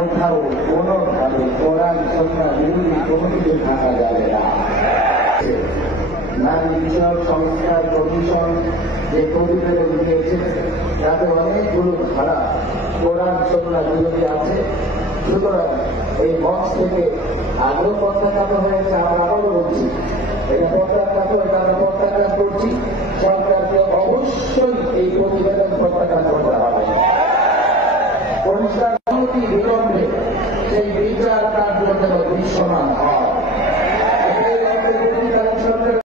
কোথাও কোনোভাবে কোরআন সুন্নাহ বিরোধী কোনো কিছু থাকা যাবে না। নারী বিষয়ক সংস্কার কমিশন যে প্রতিবেদন দিয়েছে তাতে অনেকগুলো ধারা কোরআন সুন্নাহ বিরোধী আছে। সুতরাং এই মঞ্চ থেকে আগেও প্রত্যাখ্যাত হয়েছে, আমরা আরও বলছি এটা প্রত্যাখ্যাত, এটা আমরা প্রত্যাখ্যান করছি। সরকারকে অবশ্যই এই প্রতিবেদন প্রত্যাখ্যান করতে হবে। পরিষ্কার বিলম্বে সেই বিচার কার্য যেন দৃশ্যমান হয়।